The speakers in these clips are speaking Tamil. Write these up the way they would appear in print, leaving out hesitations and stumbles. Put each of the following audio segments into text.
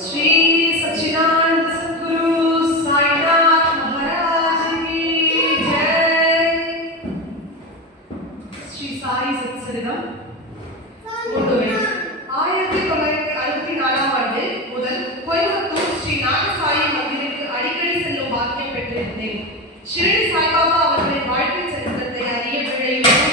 श्री सच्चिदानंद सद्गुरु साईनाथ महाराज की जय। श्री साई सत्सरिदम मोटोवे 1964 ஆண்டு முதல் கோயம்புத்தூர் ஸ்ரீ நாகசாயி மந்திருக்கு அடிக்கடி செல்லும் பாக்கியம் பெற்றிருந்தேன். ஷிரடி சாய்பாபா அவர்களின் வாழ்க்கை சரித்திரத்தை அறிய விழைந்தேன்.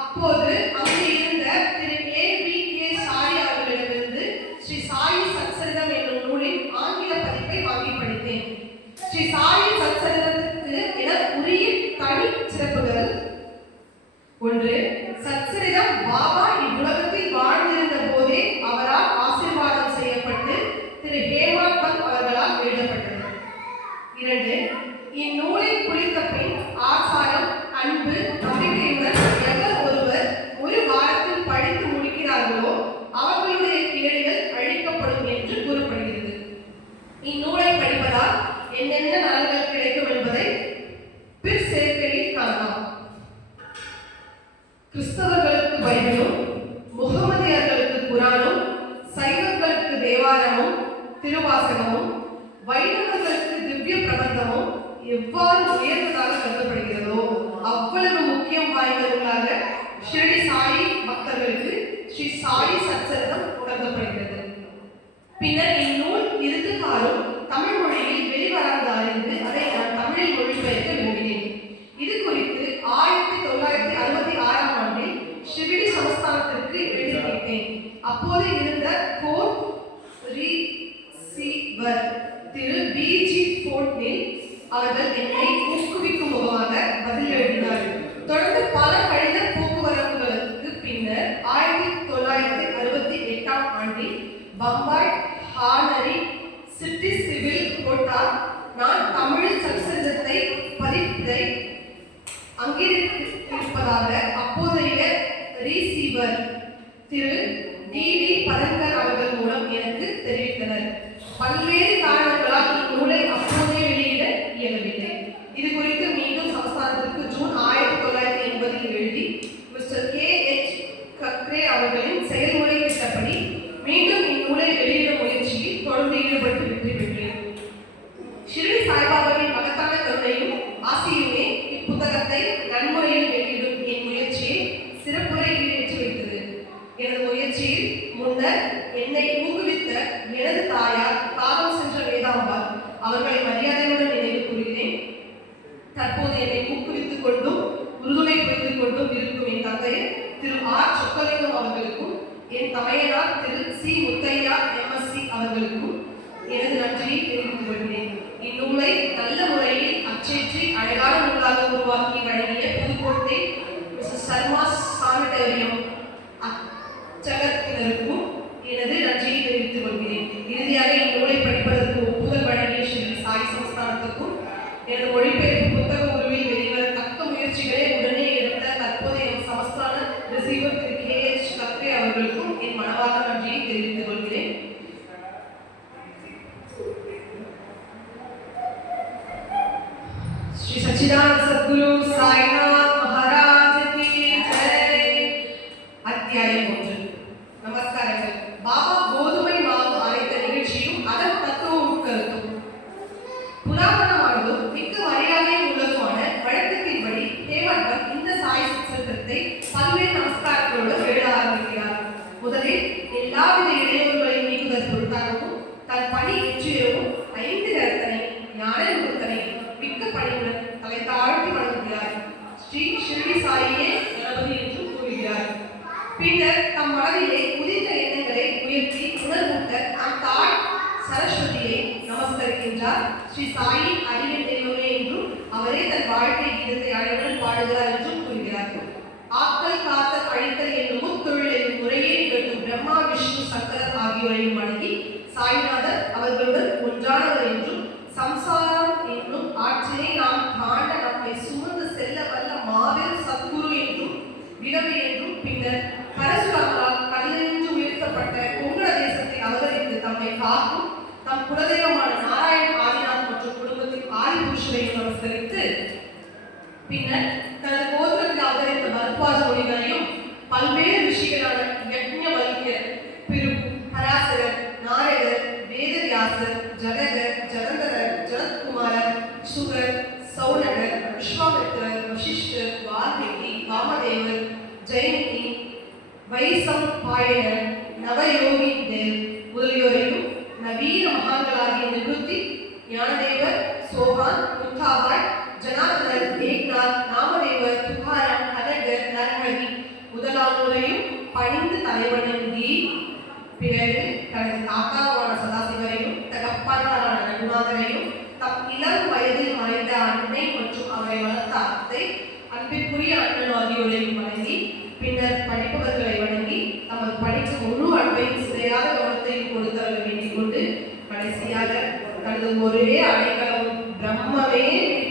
அப்போது அங்கு இருந்த திரு A.V.K. சாய் அவர்களிடமிருந்து ஸ்ரீ சாயி சத்சரிதம் என்னும் நூலின் ஆங்கில பதிப்பை வாங்கி படித்தேன். ஸ்ரீ சாயி சத்சரிதத்துக்கு என உரிய தனி சிறப்புகள்: ஒன்று, சத்சரிதம் பாபா இவ்வுலகத்தில் வாழ்ந்திருந்த போதே அவரால் ஆசீர்வாதம் செய்யப்பட்டு திரு ஹேமாத் பந்த் அவர்களால் எழுதப்பட்டது. இரண்டு, இந்நூலை குறித்த பின் ஆசாரம், அன்பு, நம்பிக்கையுடன் எவர் ஒருவர் ஒரு வாரத்தில் படித்து முடிக்கிறார்களோ அவர்களுடைய கேடுகள் அழிக்கப்படும் என்று கூறப்படுகிறது. இந்நூலை படிப்பதால் என்னென்ன நலன்கள் கிடைக்கும் என்பதை பிற் சேர்க்கையில் காணலாம். கிறிஸ்தவர்களுக்கு பைபிளும், முகமதியர்களுக்கு குரானும், சைவர்களுக்கு தேவாரமும் திருவாசகமும், வைணவர்களுக்கு திவ்ய பிரபந்தமும் எவ்வாறு உயர்ந்ததாக கருதப்படுகிறதோ அவ்வளவு முக்கியம் வாய்ந்தவர்களாக ஷிரடி சாயி பக்தர்களுக்கு ஸ்ரீ சாயி சத்சரிதம் கருதப்படுகிறது. பின்னர் இந்நூல் இருந்துகாரும் தமிழ் மொழியில் வெளிவராத அறிந்து அதை நான் தமிழில் மொழிபெயர்க்க விரும்பினேன். இது குறித்து 1966 ஆண்டில் ஷிரடி சமஸ்தானத்திற்கு எழுதி கேட்டேன். அப்போது இருந்த கோர்ட் ரிசீவர் திரு B.G. ஃபோர்ட்னில் அவர்கள் என்னை ஊக்குவிக்கும் முகமாக பதில் எழுதினார். தொடர்ந்து பல கடித போக்குவரத்துகளுக்கு பின்னர் 1968 ஆண்டில் பம்பாய் ஹானரி சிட்டி சிவில் கோர்ட்டால் நான் தமிழில் சத்சரிதத்தை பதிப்பதை அங்கீகரிப்பதாக அப்போதைய ரிசீவர் திரு D.D. பதங்கர் அவர்கள் மூலம் எனக்கு தெரிவித்தனர். பல்வேறு காரணங்களால் இந்நூலை அப்போதே வெளியிட இயலவில்லை. இது குறித்து மீண்டும் சமஸ்தானத்திற்கு ஜூன் 1980 எழுதி மிஸ்டர் K.H. கக்ரே அவர்களின் செயல்முறை திட்டப்படி மீண்டும் இந்நூலை வெளியிடும் முயற்சியில் தொடர்ந்து ஈடுபட்டு வெற்றி பெற்றேன். ஷிரடி சாய்பாபாவின் மகத்தான கருணையும் ஆசியுமே இப்புத்தகத்தை நன்முறையில் வெளியிடும் என் முயற்சியை சிறப்புரை ஈடேற்றி வைத்தது. எனது முயற்சியில் முன்னர் என்னை ஊக்குவித்த எனது தாயார் காலம் சென்ற வேதாம்பாள் அவர்களை மரியாதையுடன் நினைவு கூறுகிறேன். தற்போது என்னை ஊக்குவித்துக் கொண்டும் உறுதுணை புரிந்து கொண்டும் இருக்கும் என் தந்தையர் திரு ஆர் சொக்கலிங்கம் அவர்களுக்கும், என் தமையனார் திரு சி முத்தையா MSc அவர்களுக்கும் எனது நன்றியை தெரிவித்துக் கொள்கிறேன். இந்நூலை நல்ல முறையில் அச்சேற்றி அழகான நூலாக உருவாக்கி வழங்கிய புதுக்கோட்டை மிஸ்ஸஸ் சர்மா சானிட்டோரியம் அச்சகத்தினருக்கும் எனது நன்றியை தெரிவித்துக் கொள்கிறேன். இறுதியாக இந்நூலை படிப்பதற்கு ஒப்புதல் வழங்கிய ஸ்ரீ சாய் சமஸ்தானத்துக்கும் எனது மொழிபெயர்ப்பு புத்தக உருவில் வெளிவர தக்க முயற்சிகளை உடனே எடுத்த தற்போதைய சமஸ்தான ரிசீவர் திரு K.H. கக்ரே அவர்களுக்கும் என் மனவார்ந்த நன்றியை தெரிவித்துக் கொள்கிறேன். श्री सच्चिदानंद सद्गुरु साईनाथ महाराज की जय. அத்தியாயம் 1. நமஸ்காரங்கள். பாபா கோதுமை மாவு அரைத்த நிகழ்ச்சியும் அதன் தத்துவ உட்கருத்தும். புராதனமானதும் மிக்க மரியாதை உள்ளதுமான வழக்கத்தின்படி ஹேமாத் பந்த் இந்த சாய் சத்சரிதத்தை பல்வேறு நமஸ்காரங்களோடு எழுத ஆரம்பிக்கிறார். முதலில் எல்லாவித இடையூறுகளை நீக்குதல் பொருட்டாகவும் தன் பணி வெற்றியவும் 5 கரத்தனை ஞான முகத்தனை மிக்க பணியுடன் தலை தாழ்த்தி வணங்குகிறார். ஸ்ரீ ஷிரடி சாயியே கணபதி என்றும் கூறுகிறார். பின்னர் தம் மனதிலே உதித்த எண்ணங்களை உயர்த்தி உணர்வூட்ட தம் தாய் சரஸ்வதியை நமஸ்கரிக்கின்றார். ஸ்ரீ சாயி அறிவின் தெய்வமே என்றும் அவரே தன் வாழ்க்கை கீதத்தை அழகுடன் பாடுகிறார் என்றும் கூறுகிறார். ஆக்கல் காத்தல் அழித்தல் என்னும் முத்தொழிலின் முறையே நிகழ்த்தும் பிரம்மா விஷ்ணு சங்கரர் ஆகியோரையும் வணங்கி சாய்நாதர் அவர்களுடன் ஒன்றானவர் என்றும் சம்சாரம் என்னும் ஆற்றினை நாம் காண்ட நம்மை சுமந்து செல்ல வல்ல மாபெரும் சத்குரு என்றும் விடவு என்றும், பின்னர் பரசுராமரால் கல்லென்று உயர்த்தப்பட்ட கொங்கண தேசத்தை அவதரித்து தம்மை காக்கும் தம் குலதெய்வமான நாராயண ஆதிநாத் மற்றும் குடும்பத்தின் ஆதி புருஷரையும் நமஸ்கரித்து, பின்னர் தனது கோத்திரத்தில் அவதரித்த பரத்வாஜ முனிவரையும் பல்வேறு ரிஷிகளான யக்ஞவல்யர், பிரு, பராசரர், நாராயண வியாசர், ஜனகர், ஜனந்தரர், ஜனத்குமாரர், சுகர், சௌனகர், விஸ்வாமித்திரர், வசிஷ்டர், வால்மீகி, வாமதேவர், ஜெயந்தி, வைசம் பாயனர், நவயோகி தேவ் முதலியோரையும் நவீன மகான்களாகிய நிவೃತ್ತಿ, ஞானதேவர், சோபான், முத்தாபாய், ஜனார்தனர், ஏக்நாத், நாமதேவர், துகாராம், கனகர், நரஹரி முதலானோரையும் பணிந்து தலைவணங்கி பிறகு தனது தாத்தாவான சதாசிவரையும் தகப்பனாரான ரகுநாதரையும் தம் இளம் வயதில் மறைந்த அன்னை மற்றும் அவரை வளர்த்த அத்தை அன்பிற்குரிய அண்ணன் ஆகியோரையும் வணங்கி பின்னர் படிப்பவர்களை வணங்கி தமது படிப்பு முழு அன்பையும் சிறையாத கவனத்தையும் கொடுத்தவர்கள் வேண்டிக் கொண்டு கடைசியாக தனது ஒரே அடைக்கலம் பிரம்மமே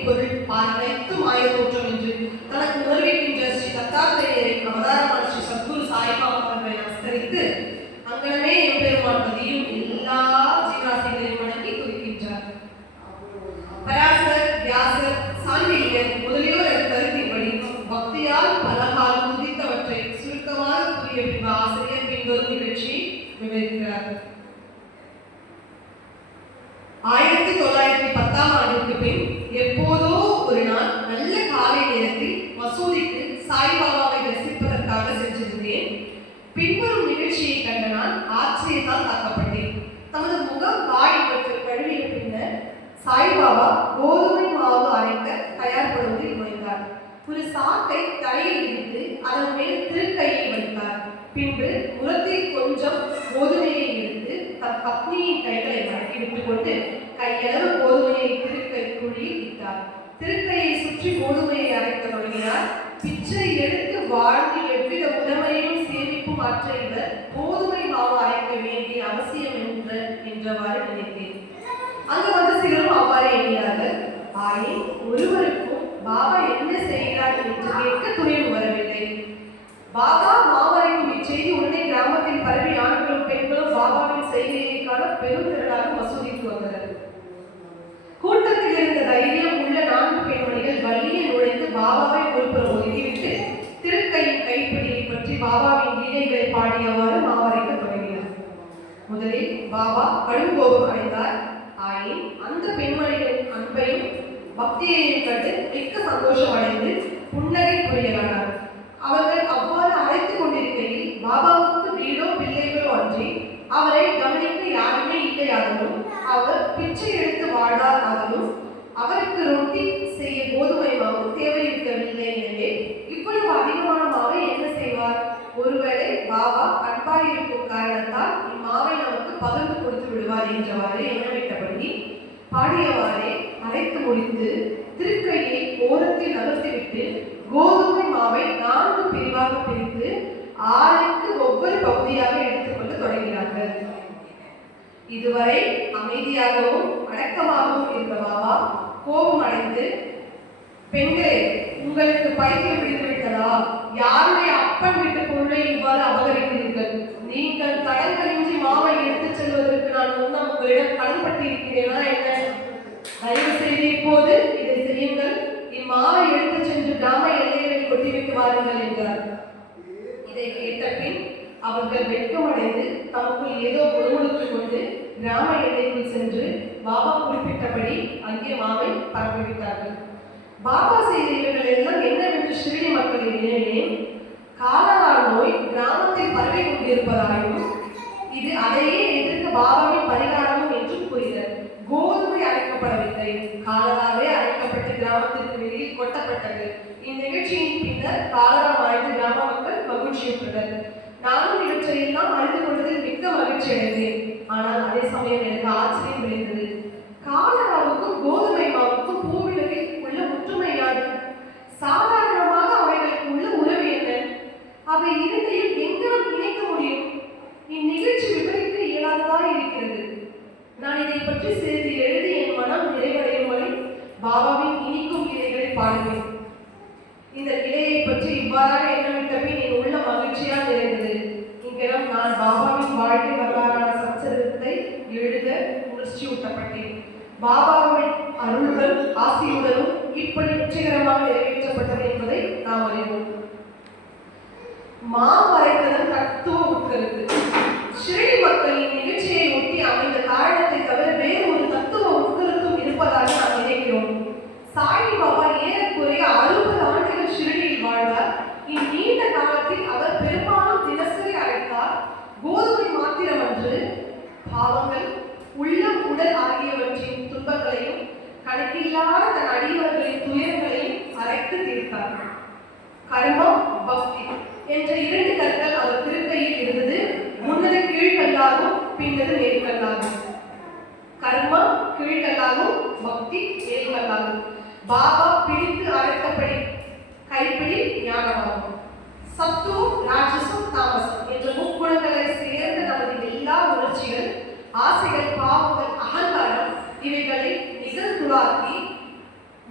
பொருள் அனைத்து மாய தோற்றம் என்று தனக்கு உணர்விக்கின்ற ஸ்ரீ தத்தாத்திரேயரை அவதாரமான ஸ்ரீ சத்குரு சாய்பாபா அவர்களை நமஸ்கரித்து அங்கனமே எம்பெருமான் பதியும் எல்லா ஜீவராசிகளையும் வணங்கி துதிக்கின்றார். பராசர், வியாசர், சாண்டில்யர் முதலியோர் கருத்தின்படி பக்தியால் பலகால் துதித்தவற்றை சுருக்கமாக கூறிய பின்பு ஆசிரியர் பின்வரும் நிகழ்ச்சியை விவரிக்கிறார். 1910ஆம் ஆண்டிற்கு பின் எப்போதோ ஒரு நாள் நல்ல காலை நேரத்தில் மசூதிக்கு சாய்பாபாவை தரிசிப்பதற்காக சென்றிருந்தேன். பின்வரும் நிகழ்ச்சியை கண்ட நான் ஆச்சரியத்தால் தாக்கப்பட்டேன். தமது முகம் வாய் மற்றும் கழுவிய பின்னர் சாய்பாபா கோதுமை மாவு அரைக்க தயார்படுவதில் நுழைந்தார். ஒரு சாக்கை தலையில் விரித்து அதன் மேல் திருக்கையை வைத்தார். பின்பு முரத்தில் கொஞ்சம் கோதுமையை எடுத்து தம் பத்னியின் கைகளை மடக்கி விட்டுக் கொண்டு கையளவு கோதுமையை திருக்கை குழியில் இட்டார். திருக்கையை சுற்றி கோதுமையை அரைக்க தொடங்கினார். பிச்சை எடுத்து வாழ்ந்து எவ்வித உடமையும் சேமிப்பும் அற்ற இவர் கோதுமை மாவு அரைக்க வேண்டிய அவசியம் என்றவாறு நினைத்தேன். அங்கு வந்து சிலரும் அவ்வாறு எண்ணினார்கள். ஆயின் ஒருவருக்கும் பாபா என்ன செய்கிறார் என்று கேட்க துணிவு வரவில்லை. பாபா மாவரைக்கும் இச்செய்தி உடனே கிராமத்தில் பரவி ஆண்களும் பெண்களும் பாபாவின் செய்தியை காண பெருந்திரளாக மசூதிக்கு வந்தனர். கூட்டத்தில் இருந்த தைரியம் உள்ள 4 பெண்மணிகள் வள்ளியை நுழைந்து பாபாவை ஒருபுறம் ஒதுக்கிவிட்டு திருக்கையின் கைப்பிடியை பற்றி பாபாவின் லீலைகளை பாடியவாறு மாவரைக்க தொடங்கினார். முதலில் பாபா கடும் கோபம் அடைந்தார். ஆயின் அந்த பெண்மணிகளின் அன்பையும் பக்தியையும் கண்டு மிக்க சந்தோஷம் அடைந்து புன்னகை புரியலானார். அவர்கள் அவ்வாறு அழைத்துக் கொண்டிருக்கையில் பாபாவுக்கு வீடோ பிள்ளைகளோ அன்றி அவரை கவனிக்க யாருமே இல்லையாகவும் அவர் பிச்சை எடுத்து வாழாதாகவும் அவருக்கு ரொட்டி செய்ய கோதுமை மாவு தேவையிருக்கவில்லை. எனவே இவ்வளவு அதிகமான மாவை என்ன செய்வார்? ஒருவேளை பாபா அன்பாயிருக்கும் காரணத்தால் இம்மாவை நமக்கு பகிர்ந்து கொடுத்து விடுவார் என்றவாறு எண்ணமிட்டபடி பாடியவாறே அரைத்து முடித்து திருக்கையை ஓரத்தில் நகர்த்திவிட்டு கோதுமை மாவை 4 பிரிவாக பிரித்து ஆளுக்கு ஒவ்வொரு பகுதியாக எடுத்துக்கொண்டு தொடங்கினார்கள். இதுவரை அமைதியாகவும் அடக்கமாகவும் இருந்த பாபா கோபம் அடைந்து, பெண்களே, உங்களுக்கு பைத்தியம் பிடித்து விட்டதா? யாருடைய அப்பன் வீட்டு பொருளை இவ்வாறு அபகரிக்கிறீர்கள்? நீங்கள் தடங்களின்றி மாவை எடுத்துச் செல்வதற்கு நான் முன்னம் உங்களிடம் கடன்பட்டு இருக்கிறேனா என்ன? தயவு செய்து இப்போது இதை செய்யுங்கள். இம்மாவை எடுத்துச் சென்று கிராம எல்லைகளில் கொட்டிவிட்டு வாருங்கள் என்றார். இதை கேட்ட பின் அவர்கள் வெட்கமடைந்து தமக்குள் ஏதோ முழுமுழுத்துக் கொண்டு கிராம எல்லைக்குள் சென்று பாபா குறிப்பிட்டபடி அங்கே மாவை பரப்பிவிட்டார்கள். பாபா செய்த இவர்கள் எல்லாம் என்னவென்று ஷிரடி மக்களை வினவினேன். காலரா நோய் கிராமத்தில் பரவி கொண்டிருப்பதாகவும் இது அதையே எதிர்க்க பாபாவின் பரிகாரமும் என்றும் கூறினர். கோதுமை அரைக்கப்படவில்லை, காலராவே அரைக்கப்பட்டு கிராமத்திற்கு வெளியில் கொட்டப்பட்டது. இந்நிகழ்ச்சியின் பின்னர் காலரா மறைந்து கிராம மக்கள் மகிழ்ச்சியுற்றனர். நானும் இவற்றையெல்லாம் அறிந்து கொண்டதில் மிக்க மகிழ்ச்சி அடைந்தேன். ஆனால் அதே சமயம் எனக்கு ஆச்சரியம் விளைந்தது. காலராவுக்கும் கோதுமை மாவுக்கும் பூவிலகில் உள்ள ஒற்றுமை யாது? சாதாரணமாக அவைகளுக்கு உள்ள உறவு என்ன? அவை இரண்டையும் எங்கால் இணைக்க முடியும்? இந்நிகழ்ச்சி விவரிக்க இயலாததாக இருக்கிறது. நான் இதை பற்றி சிறிது எழுதி என் மனம் நிறைவடையும் வரை பாபாவின் இனிக்கும் இலைகளை பாடுவேன். இந்த இலையை பற்றி இவ்வாறாக எண்ணமிட்ட பின் என் உள்ள மகிழ்ச்சியால் நிறைந்தது. இங்கனம் நான் பாபாவின் வாழ்க்கை வரலாறான சச்சரித்தை எழுத உணர்ச்சியூட்டப்பட்டேன். பாபாவின் அருளுடன் ஆசியுடனும் இப்படி வெற்றிகரமாக நிறைவேற்றப்பட்டது என்பதை நாம் அறிவோம். மாவரைத்ததன் தத்துவ உட்கருத்து. ஷிரடி மக்களின் நிகழ்ச்சியை ஒட்டி அமைந்த காரணத்தை தவிர அன்று பாவங்கள் உள்ளம் உடல் ஆகியவற்றின் துன்பங்களையும் கணக்கில்லாத தன் அடியவர்களின் துயரங்களையும் அரைத்து தீர்த்தார். கர்மம், பக்தி என்ற இரண்டு கற்கள் அவர் திருக்கையில் இருந்தது. முன்னது கீழ்கல்லாகும், பின்னது மேற்கல்லாகும். கர்மம் கீழ்கல்லாகும், பக்தி மேற்கல்லாகும். பாபா பிடித்து அரைத்தபடி கைப்பிடி ஞானமாகும். சத்துவம், ராஜசம், தாமசம் என்ற முக்குணங்களை சேர்ந்த நமது எல்லா உணர்ச்சிகள், ஆசைகள், பாவங்கள், அகங்காரம் இவைகளை நிகழ்ந்துளாக்கி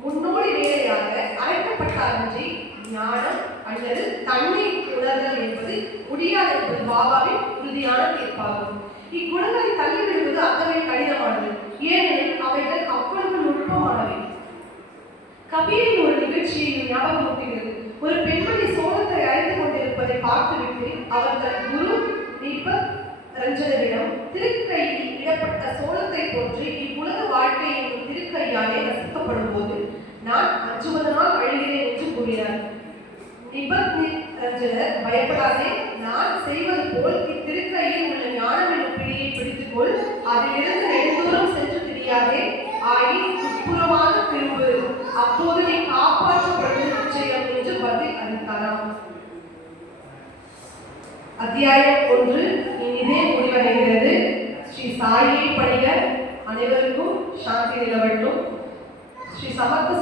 முன்னோடி வேலையாக அழைக்கப்பட்டாரன்றி ஞானம் அல்லது தன்னை உணர்தல் என்பது முடியாது என்பது பாபாவின் உறுதியான தீர்ப்பாகும். இக்குணங்களை தள்ளிவிடுவது அத்தகைய கடினமானது. ஏனெனில் அவைகள் அவ்வளவு நுட்பமானவை. கபீரின் ஒரு நிகழ்ச்சியை ஞாபகமூட்டுகிறது. ஒரு பெண்மணி சோளத்தை அரைத்துக் கொண்டிருப்பதை பார்த்துவிட்டு அவர் தன் குரு தீபக் ரஞ்சனரிடம் திருக்கையில் இடப்பட்ட சோளத்தை போன்று இவ்வுலக வாழ்க்கை என்னும் திருக்கையாலே ரசிக்கப்படும் போது நான் 50 நாள் அழுகிறேன் என்று கூறினார். தீபக் ரஞ்சனர், பயப்படாதே, நான் செய்வது போல் இத்திருக்கையில் உள்ள ஞானம் என்னும் பிடியை பிடித்துக்கொள், அதிலிருந்து நெடுந்தூரம் சென்று தெரியாதே, ஆயின் உட்புறமாக திரும்பு, அப்போது நீ காப்பாற்றப்படும் நிச்சயம் என்று பதில் அளித்தாராம். அத்தியாயம் 1 இனிதே முடிவடைகிறது. ஸ்ரீ சாயியை பணிக. அனைவருக்கும் சாந்தி நிலவட்டும். ஸ்ரீ சமர்த்த